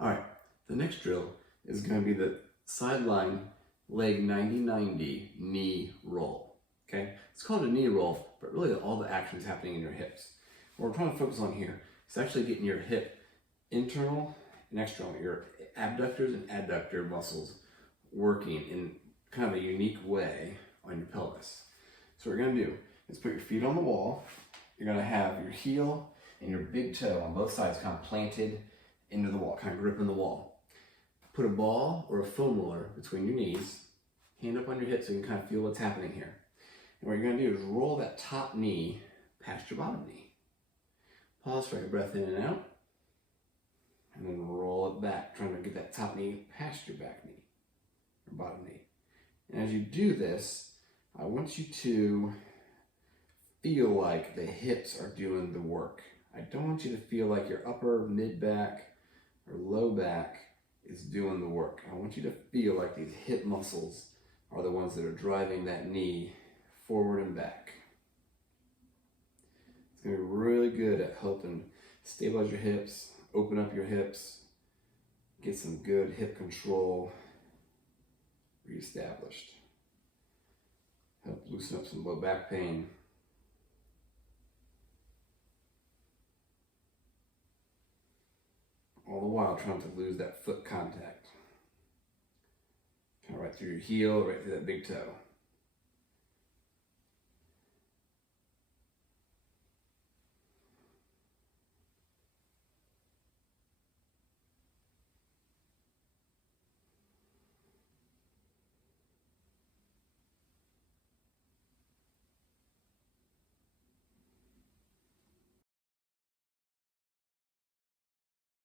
All right, the next drill is going to be the Sidelying leg 90-90 knee roll. Okay, it's called a knee roll, but really all the action is happening in your hips. What we're trying to focus on here is actually getting your hip internal and external, your abductors and adductor muscles working in kind of a unique way on your pelvis. So what you're going to do is put your feet on the wall. You're going to have your heel and your big toe on both sides kind of planted into the wall, kind of gripping the wall. Put a ball or a foam roller between your knees, hand up on your hip so you can kind of feel what's happening here. And what you're going to do is roll that top knee past your bottom knee. Pause, take a breath in and out, and then roll it back, trying to get that top knee past your back knee, or bottom knee. And as you do this, I want you to feel like the hips are doing the work. I don't want you to feel like your upper mid-back or low back is doing the work. I want you to feel like these hip muscles are the ones that are driving that knee forward and back. It's going to be really good at helping stabilize your hips, open up your hips, get some good hip control reestablished. Help loosen up some low back pain. All the while trying to lose that foot contact. Kind of right through your heel, right through that big toe.